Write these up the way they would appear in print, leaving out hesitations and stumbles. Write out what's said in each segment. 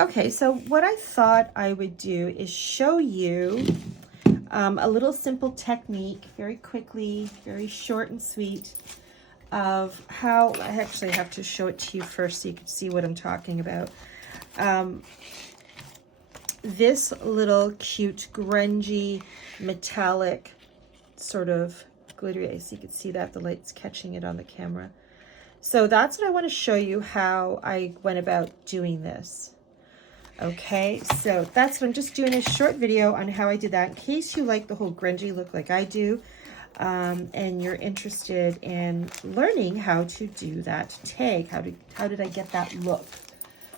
Okay, so what I thought I would do is show you a little simple technique, very quickly, very short and sweet, of how, I actually have to show it to you first so you can see what I'm talking about. This little cute, grungy, metallic, sort of glittery, so you can see that the light's catching it on the camera. So that's what I want to show you, how I went about doing this. Okay, so that's what I'm just doing, a short video on how I did that in case you like the whole grungy look like I do, and you're interested in learning how to do that tag. How did I get that look?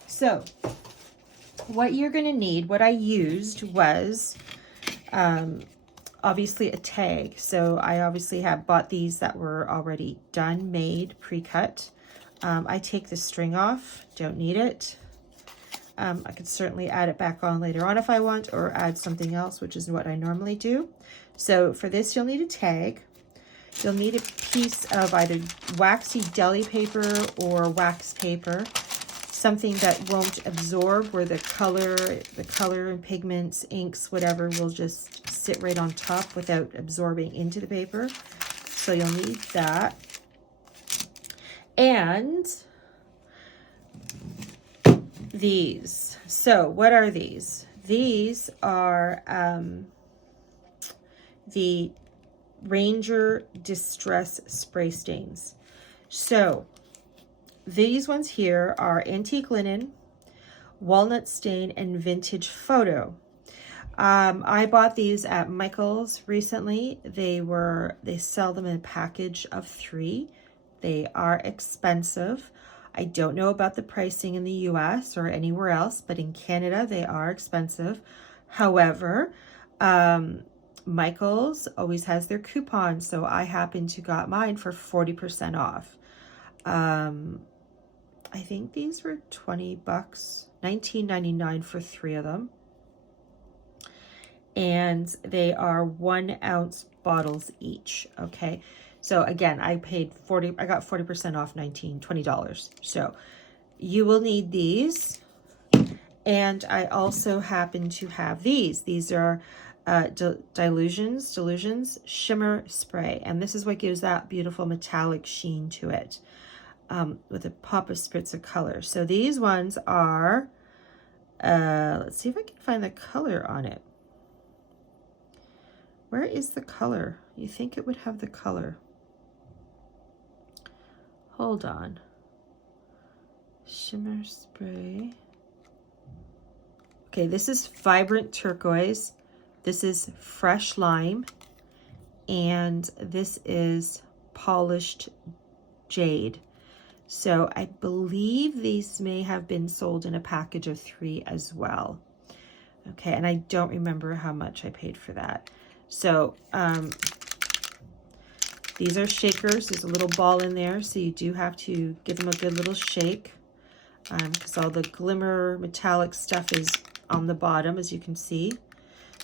So what you're going to need, what I used was obviously a tag. So I obviously have bought these that were already done, made, pre-cut. I take the string off, don't need it. I could certainly add it back on later on if I want, or add something else, which is what I normally do. So for this, you'll need a tag. You'll need a piece of either waxy deli paper or wax paper, something that won't absorb, where the color and pigments, inks, whatever, will just sit right on top without absorbing into the paper. So you'll need that. And these. So what are these? These are the Ranger Distress Spray Stains. So these ones here are Antique Linen, Walnut Stain, and Vintage Photo. I bought these at Michael's recently. They sell them in a package of 3. They are expensive. I don't know about the pricing in the US or anywhere else, but in Canada, they are expensive. However, Michael's always has their coupons, so I happened to got mine for 40% off. I think these were 20 bucks, $19.99 for 3 of them. And they are 1 ounce bottles each, okay? So again, I got 40% off, $20. So you will need these. And I also happen to have these. These are Dylusions Shimmer Spray. And this is what gives that beautiful metallic sheen to it, with a pop of spritz of color. So these ones are, let's see if I can find the color on it. Where is the color? You think it would have the color. Hold on. Shimmer Spray. Okay, this is Vibrant Turquoise. This is Fresh Lime. And this is Polished Jade. So I believe these may have been sold in a package of 3 as well. Okay, and I don't remember how much I paid for that. So these are shakers. There's a little ball in there, so you do have to give them a good little shake, because all the glimmer metallic stuff is on the bottom, as you can see.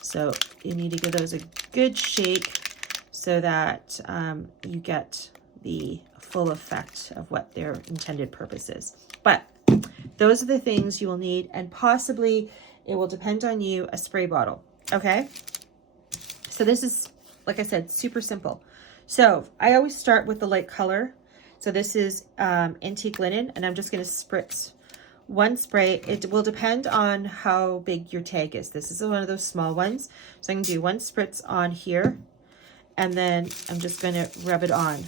So you need to give those a good shake so that you get the full effect of what their intended purpose is. But those are the things you will need, and possibly, it will depend on you, a spray bottle, okay? So this is, like I said, super simple. So I always start with the light color. So this is Antique Linen, and I'm just going to spritz 1 spray. It will depend on how big your tag is. This is one of those small ones. So I'm going to do 1 spritz on here, and then I'm just going to rub it on.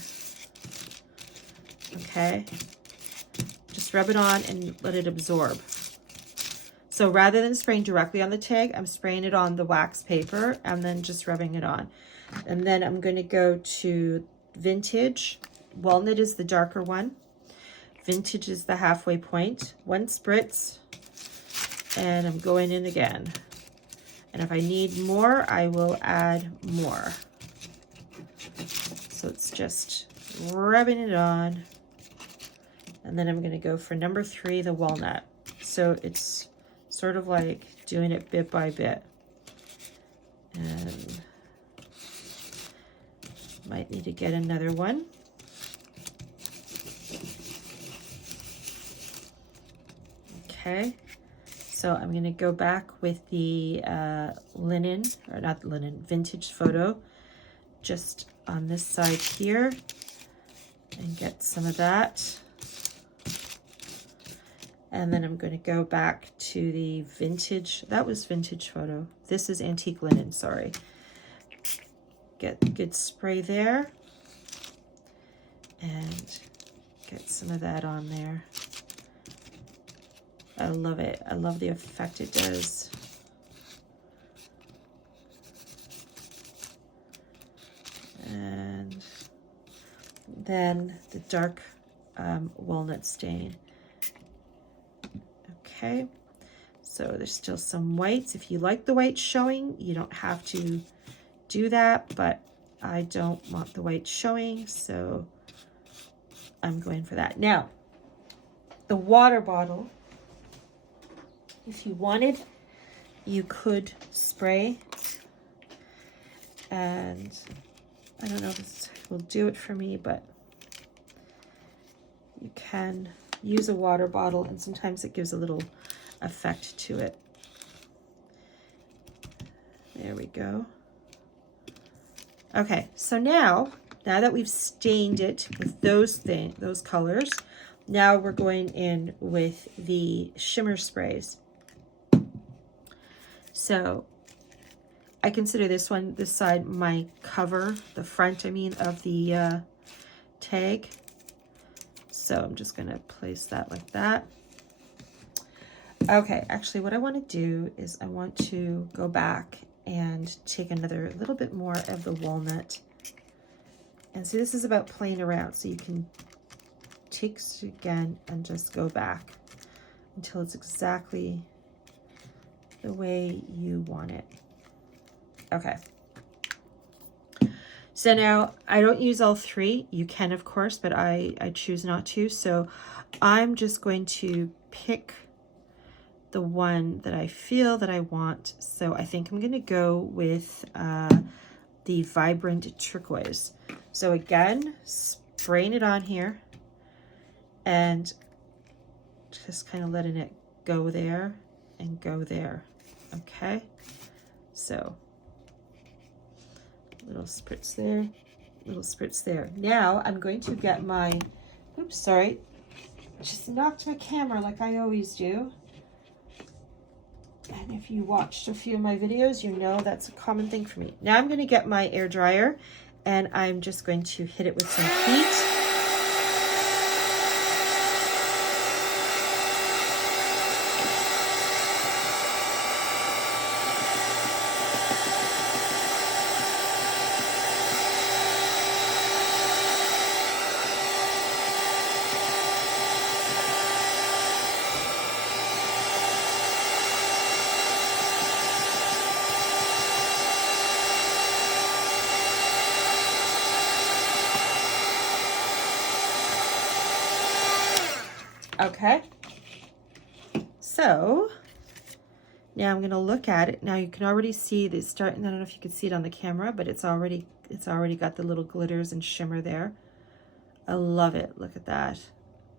Okay. Just rub it on and let it absorb. So rather than spraying directly on the tag, I'm spraying it on the wax paper and then just rubbing it on. And then I'm going to go to Vintage. Walnut is the darker one. Vintage is the halfway point. 1 spritz. And I'm going in again. And if I need more, I will add more. So it's just rubbing it on. And then I'm going to go for number 3, the walnut. So it's sort of like doing it bit by bit. And might need to get another one. Okay, So I'm going to go back with the linen, or not linen, vintage photo, just on this side here, and get some of that. And then I'm going to go back to the vintage, that was vintage photo. This is antique linen, sorry. Get good spray there. And get some of that on there. I love it. I love the effect it does. And then the dark walnut stain. Okay, so there's still some whites. If you like the white showing, you don't have to do that, but I don't want the white showing, so I'm going for that. Now, the water bottle, if you wanted, you could spray, and I don't know if this will do it for me, but you can use a water bottle, and sometimes it gives a little effect to it. There we go. Okay, so now that we've stained it with those colors, now we're going in with the shimmer sprays. So I consider this side, my cover, the front, I mean, of the tag. So I'm just going to place that like that. Okay, actually what I want to do is I want to go back and take another little bit more of the walnut. And see, this is about playing around. So you can take it again and just go back until it's exactly the way you want it. Okay. So now I don't use all three. You can, of course, but I choose not to. So I'm just going to pick the one that I feel that I want. So I think I'm going to go with the Vibrant Turquoise. So again, spraying it on here and just kind of letting it go there and go there. Okay, so little spritz there, little spritz there. Now I'm going to get my, oops, sorry, just knocked my camera like I always do. And if you watched a few of my videos, you know that's a common thing for me. Now I'm going to get my air dryer and I'm just going to hit it with some heat. Okay, so now I'm going to look at it. Now you can already see the starting. I don't know if you can see it on the camera, but it's already got the little glitters and shimmer there. I love it. Look at that.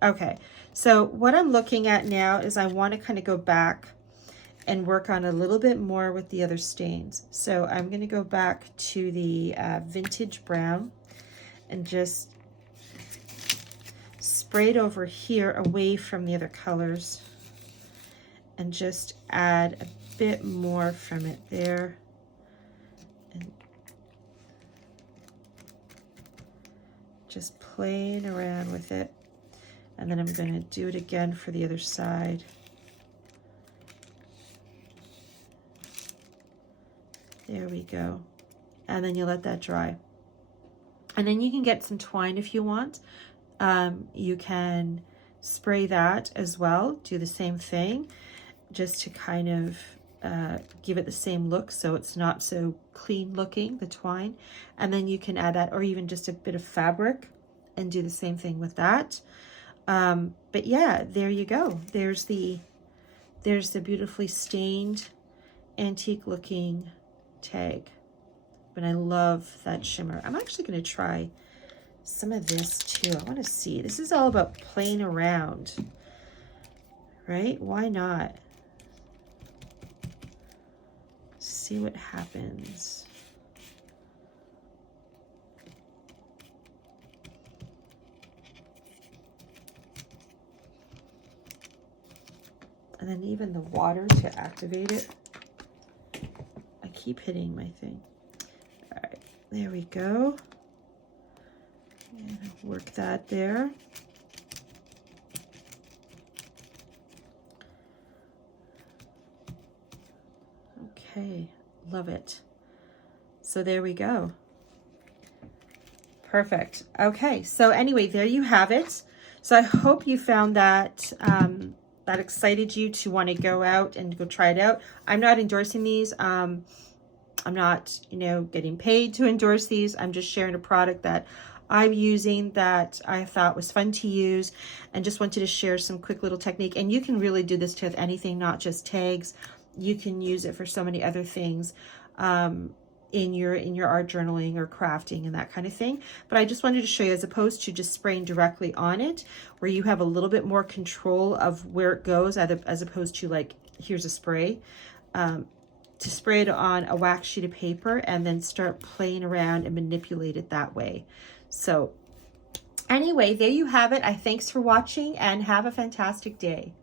Okay, so what I'm looking at now is I want to kind of go back and work on a little bit more with the other stains. So I'm going to go back to the vintage brown and just spray it over here away from the other colors and just add a bit more from it there. And just playing around with it. And then I'm going to do it again for the other side. There we go. And then you let that dry. And then you can get some twine if you want. You can spray that as well, do the same thing, just to kind of give it the same look so it's not so clean looking, the twine. And then you can add that, or even just a bit of fabric and do the same thing with that. But yeah, there you go. There's the beautifully stained, antique looking tag. But I love that shimmer. I'm actually going to try some of this too. I want to see. This is all about playing around, right? Why not? see what happens. And then even the water to activate it. I keep hitting my thing. All right, there we go. And work that there. Okay, love it. So there we go. Perfect. Okay, so anyway, there you have it. So I hope you found that that excited you to want to go out and go try it out. I'm not endorsing these. I'm not, you know, getting paid to endorse these. I'm just sharing a product that I'm using that I thought was fun to use, and just wanted to share some quick little technique. And you can really do this with anything, not just tags. You can use it for so many other things in your art journaling or crafting and that kind of thing. But I just wanted to show you, as opposed to just spraying directly on it, where you have a little bit more control of where it goes, as opposed to like, here's a spray. To spray it on a wax sheet of paper and then start playing around and manipulate it that way. So anyway, there you have it. Thanks for watching and have a fantastic day.